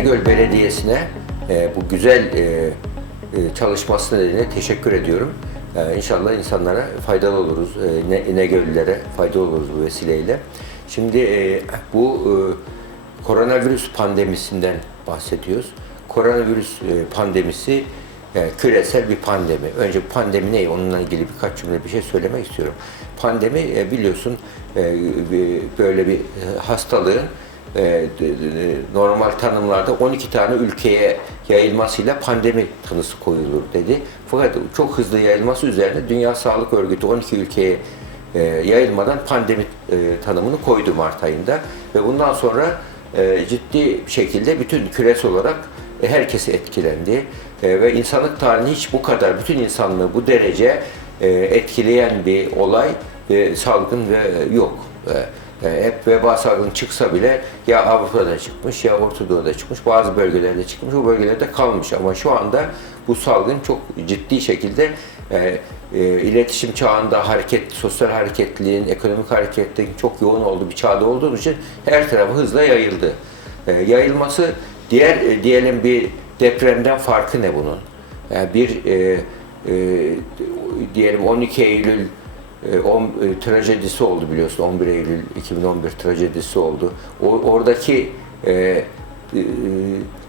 İnegöl Belediyesi'ne e, bu güzel e, e, çalışması nedeniyle teşekkür ediyorum. E, inşallah insanlara faydalı oluruz, e, İne- İnegöllülere faydalı oluruz bu vesileyle. Şimdi e, bu e, koronavirüs pandemisinden bahsediyoruz. Koronavirüs e, pandemisi e, küresel bir pandemi. Önce pandemi ne? Onunla ilgili birkaç cümle bir şey söylemek istiyorum. Pandemi e, biliyorsun e, böyle bir hastalığın e, normal tanımlarda 12 tane ülkeye yayılmasıyla pandemi tanısı koyulur dedi. Fakat çok hızlı yayılması üzerine Dünya Sağlık Örgütü 12 ülkeye e, yayılmadan pandemi e, tanımını koydu Mart ayında ve bundan sonra e, ciddi şekilde bütün küresel olarak e, herkesi etkilendi E, ve insanlık tarihini hiç bu kadar bütün insanlığı bu derece e, etkileyen bir olay ve salgın ve yok. E, e, hep veba salgını çıksa bile ya Avrupa'da çıkmış ya Orta Doğu'da çıkmış, bazı bölgelerde çıkmış, o bölgelerde kalmış. Ama şu anda bu salgın çok ciddi şekilde e, e, iletişim çağında hareket, sosyal hareketliliğin, ekonomik hareketliliğin çok yoğun olduğu bir çağda olduğumuz için her tarafa hızla yayıldı. E, yayılması diğer e, diyelim bir depremden farkı ne bunun? Yani bir e, e, diyelim 12 Eylül e, on, e, trajedisi oldu biliyorsun 11 Eylül 2011 trajedisi oldu. O, oradaki e, e,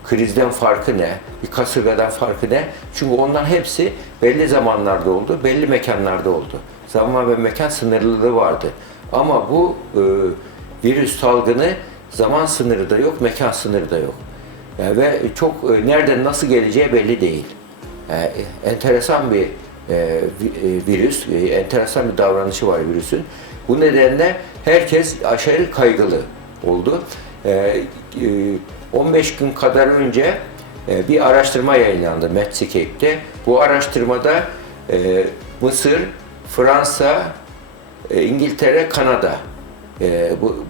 krizden farkı ne? Bir kasırgadan farkı ne? Çünkü onlar hepsi belli zamanlarda oldu, belli mekanlarda oldu. Zaman ve mekan sınırlılığı vardı. Ama bu e, virüs salgını zaman sınırı da yok, mekan sınırı da yok. Yani ve çok e, nereden nasıl geleceği belli değil. Yani enteresan bir e, e, virüs, e, enteresan bir davranışı var virüsün. Bu nedenle herkes aşırı kaygılı oldu. E, e, 15 gün kadar önce bir araştırma yayınlandı Medscape'de. Bu araştırmada Mısır, Fransa, İngiltere, Kanada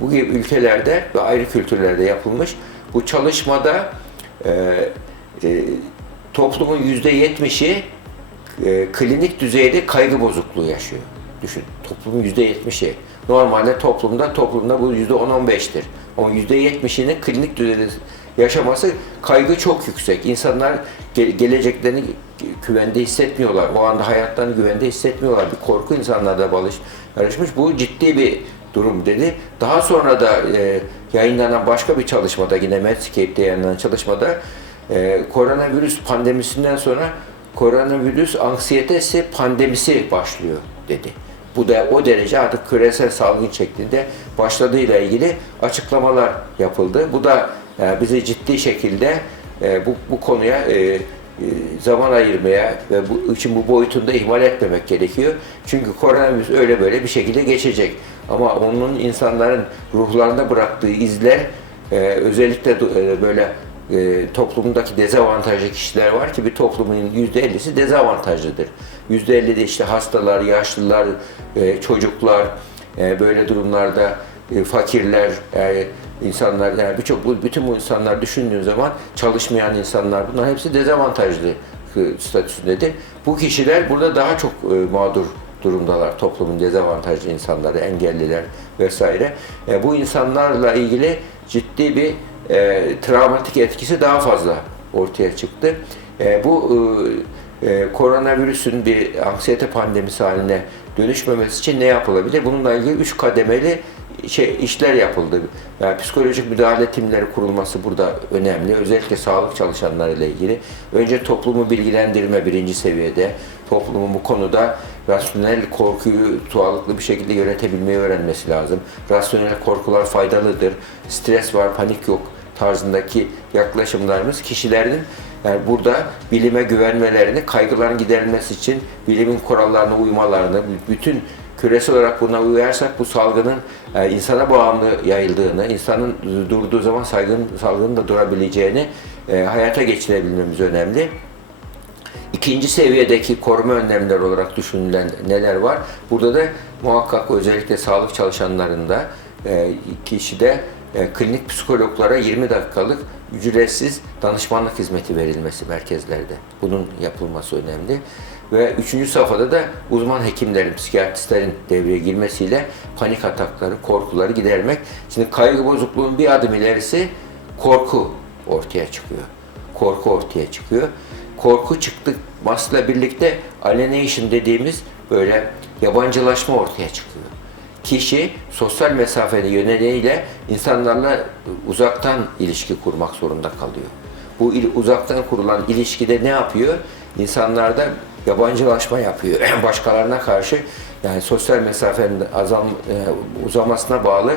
bu, gibi ülkelerde ve ayrı kültürlerde yapılmış. Bu çalışmada toplumun yüzde yetmişi e, klinik düzeyde kaygı bozukluğu yaşıyor. Düşün, toplumun yüzde yetmişi. Normalde toplumda toplumda bu yüzde on on beştir. Ama yüzde yetmişinin klinik düzeyde yaşaması kaygı çok yüksek. İnsanlar ge- geleceklerini güvende hissetmiyorlar. O anda hayatlarını güvende hissetmiyorlar. Bir korku insanlarda balış, yarışmış. Bu ciddi bir durum dedi. Daha sonra da e, yayınlanan başka bir çalışmada yine Medscape'de yayınlanan çalışmada e, koronavirüs pandemisinden sonra koronavirüs anksiyetesi pandemisi başlıyor dedi. Bu da o derece artık küresel salgın şeklinde başladığıyla ilgili açıklamalar yapıldı. Bu da e, bizi ciddi şekilde e, bu, bu konuya e, zaman ayırmaya ve bu için bu boyutunda ihmal etmemek gerekiyor. Çünkü koronavirüs öyle böyle bir şekilde geçecek. Ama onun insanların ruhlarında bıraktığı izler özellikle böyle e, toplumdaki dezavantajlı kişiler var ki bir toplumun %50'si dezavantajlıdır. %50'de işte hastalar, yaşlılar, e, çocuklar, e, böyle durumlarda e, fakirler, yani insanlar, yani birçok bu bütün bu insanlar düşündüğün zaman çalışmayan insanlar bunlar hepsi dezavantajlı e, statüsündedir. Bu kişiler burada daha çok e, mağdur durumdalar. Toplumun dezavantajlı insanları, engelliler vesaire. E, bu insanlarla ilgili ciddi bir e, travmatik etkisi daha fazla ortaya çıktı. E, bu e, e, koronavirüsün bir anksiyete pandemisi haline dönüşmemesi için ne yapılabilir? Bununla ilgili üç kademeli şey işler yapıldı. Yani psikolojik müdahale timleri kurulması burada önemli. Özellikle sağlık çalışanlarıyla ilgili. Önce toplumu bilgilendirme birinci seviyede. Toplumun bu konuda rasyonel korkuyu sağlıklı bir şekilde yönetebilmeyi öğrenmesi lazım. Rasyonel korkular faydalıdır. Stres var, panik yok tarzındaki yaklaşımlarımız kişilerin yani burada bilime güvenmelerini, kaygıların giderilmesi için bilimin kurallarına uymalarını, bütün küresel olarak buna uyarsak bu salgının e, insana bağımlı yayıldığını, insanın durduğu zaman salgın, salgının da durabileceğini e, hayata geçirebilmemiz önemli. İkinci seviyedeki koruma önlemleri olarak düşünülen neler var? Burada da muhakkak özellikle sağlık çalışanlarında e, kişide e, klinik psikologlara 20 dakikalık ücretsiz danışmanlık hizmeti verilmesi merkezlerde. Bunun yapılması önemli. Ve üçüncü safhada da uzman hekimlerin, psikiyatristlerin devreye girmesiyle panik atakları, korkuları gidermek. Şimdi kaygı bozukluğun bir adım ilerisi korku ortaya çıkıyor. Korku ortaya çıkıyor. Korku çıkmasıyla birlikte alienation dediğimiz böyle yabancılaşma ortaya çıkıyor. Kişi sosyal mesafeli yöneliyle insanlarla uzaktan ilişki kurmak zorunda kalıyor. Bu uzaktan kurulan ilişkide ne yapıyor? İnsanlarda yabancılaşma yapıyor. Başkalarına karşı yani sosyal mesafenin azam, e, uzamasına bağlı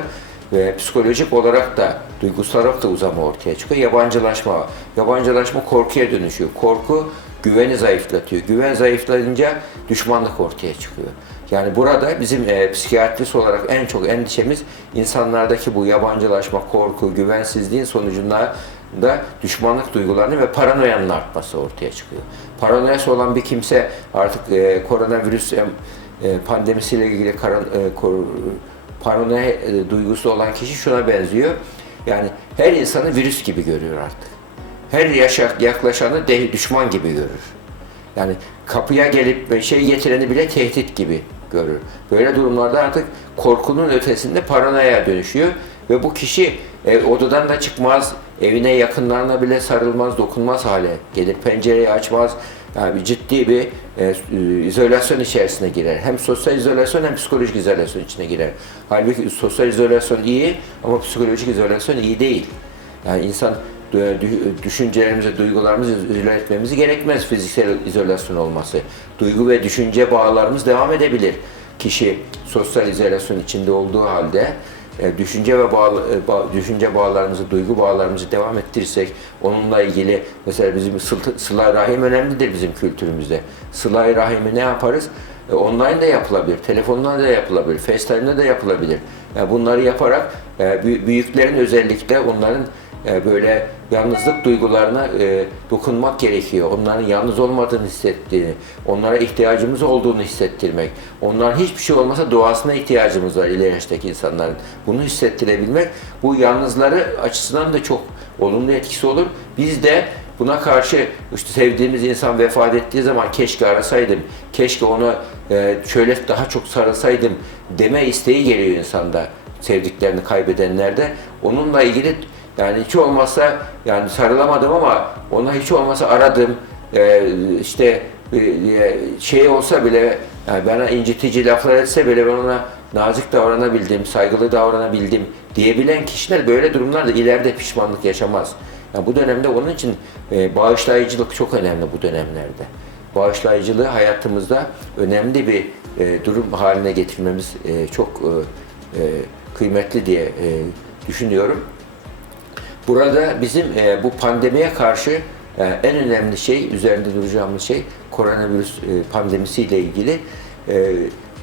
ve psikolojik olarak da duygusal olarak da uzama ortaya çıkıyor. Yabancılaşma. Yabancılaşma korkuya dönüşüyor. Korku güveni zayıflatıyor. Güven zayıflayınca düşmanlık ortaya çıkıyor. Yani burada bizim e, psikiyatrist olarak en çok endişemiz insanlardaki bu yabancılaşma, korku, güvensizliğin sonucunda da düşmanlık duygularını ve paranoyanın artması ortaya çıkıyor. Paranoyası olan bir kimse artık e, koronavirüs e, pandemisiyle ilgili karan, e, kor- paranoya e, duygusu olan kişi şuna benziyor. Yani her insanı virüs gibi görüyor artık. Her yaşa, yaklaşanı de, düşman gibi görür. Yani kapıya gelip şey getireni bile tehdit gibi görür. Böyle durumlarda artık korkunun ötesinde paranoya dönüşüyor ve bu kişi e, odadan da çıkmaz, evine yakınlarına bile sarılmaz, dokunmaz hale gelir. Pencereyi açmaz. Yani ciddi bir e, e, izolasyon içerisine girer. Hem sosyal izolasyon hem psikolojik izolasyon içine girer. Halbuki sosyal izolasyon iyi ama psikolojik izolasyon iyi değil. Yani insan düşüncelerimizi, duygularımızı izole etmemizi gerekmez fiziksel izolasyon olması. Duygu ve düşünce bağlarımız devam edebilir. Kişi sosyal izolasyon içinde olduğu halde e, düşünce ve bağ, e, düşünce bağlarımızı, duygu bağlarımızı devam ettirirsek onunla ilgili mesela bizim sıla, rahim önemlidir bizim kültürümüzde. Sıla rahimi ne yaparız? E, online de yapılabilir, telefondan da yapılabilir, FaceTime'da da yapılabilir. Yani bunları yaparak büy- büyüklerin özellikle onların e, böyle yalnızlık duygularına e, dokunmak gerekiyor. Onların yalnız olmadığını hissettiğini, onlara ihtiyacımız olduğunu hissettirmek. Onların hiçbir şey olmasa doğasına ihtiyacımız var ileri yaştaki insanların. Bunu hissettirebilmek bu yalnızları açısından da çok olumlu etkisi olur. Biz de buna karşı işte sevdiğimiz insan vefat ettiği zaman keşke arasaydım, keşke ona e, şöyle daha çok sarılsaydım deme isteği geliyor insanda sevdiklerini kaybedenlerde. Onunla ilgili yani hiç olmazsa yani sarılamadım ama ona hiç olmazsa aradım. Ee, işte e, şey olsa bile yani bana incitici laflar etse bile ben ona nazik davranabildim, saygılı davranabildim diyebilen kişiler böyle durumlarda ileride pişmanlık yaşamaz. Yani bu dönemde onun için e, bağışlayıcılık çok önemli bu dönemlerde. Bağışlayıcılığı hayatımızda önemli bir e, durum haline getirmemiz e, çok e, e, kıymetli diye e, düşünüyorum. Burada bizim e, bu pandemiye karşı e, en önemli şey, üzerinde duracağımız şey koronavirüs e, pandemisiyle ilgili. E,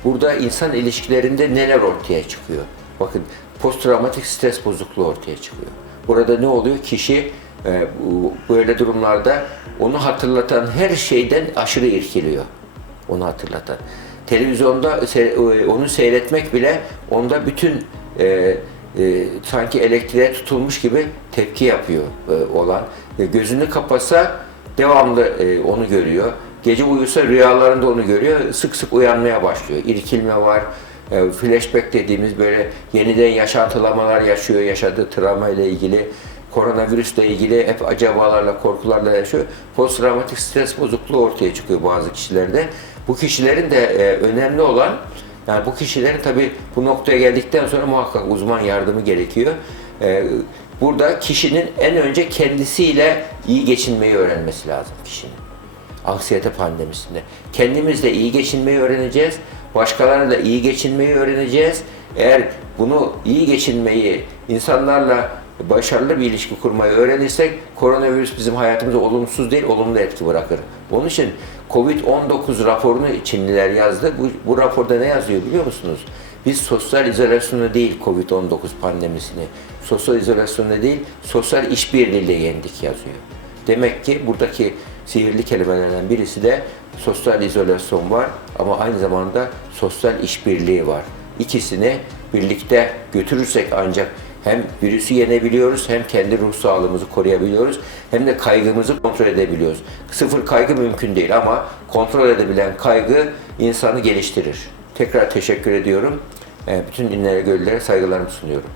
burada insan ilişkilerinde neler ortaya çıkıyor? Bakın posttraumatik stres bozukluğu ortaya çıkıyor. Burada ne oluyor? Kişi e, bu, böyle durumlarda onu hatırlatan her şeyden aşırı irkiliyor. Onu hatırlatan. Televizyonda se- onu seyretmek bile onda bütün e, e, sanki elektriğe tutulmuş gibi tepki yapıyor e, olan. E, gözünü kapasa devamlı e, onu görüyor. Gece uyusa rüyalarında onu görüyor. Sık sık uyanmaya başlıyor. İrkilme var. E, flashback dediğimiz böyle yeniden yaşantılamalar yaşıyor. Yaşadığı travma ile ilgili koronavirüsle ilgili hep acabalarla, korkularla yaşıyor. Posttraumatik stres bozukluğu ortaya çıkıyor bazı kişilerde. Bu kişilerin de e, önemli olan yani bu kişilerin tabii bu noktaya geldikten sonra muhakkak uzman yardımı gerekiyor. Ee, burada kişinin en önce kendisiyle iyi geçinmeyi öğrenmesi lazım kişinin. Anksiyete pandemisinde. Kendimizle iyi geçinmeyi öğreneceğiz. Başkalarıyla iyi geçinmeyi öğreneceğiz. Eğer bunu iyi geçinmeyi, insanlarla başarılı bir ilişki kurmayı öğrenirsek koronavirüs bizim hayatımıza olumsuz değil, olumlu etki bırakır. Onun için Covid-19 raporunu Çinliler yazdı. Bu, bu raporda ne yazıyor biliyor musunuz? Biz sosyal izolasyonu değil Covid-19 pandemisini, sosyal izolasyonu değil, sosyal işbirliğiyle yendik yazıyor. Demek ki buradaki sihirli kelimelerden birisi de sosyal izolasyon var ama aynı zamanda sosyal işbirliği var. İkisini birlikte götürürsek ancak hem virüsü yenebiliyoruz hem kendi ruh sağlığımızı koruyabiliyoruz hem de kaygımızı kontrol edebiliyoruz. Sıfır kaygı mümkün değil ama kontrol edebilen kaygı insanı geliştirir. Tekrar teşekkür ediyorum. Ee, Bütün dinlere, göllere saygılarımı sunuyorum.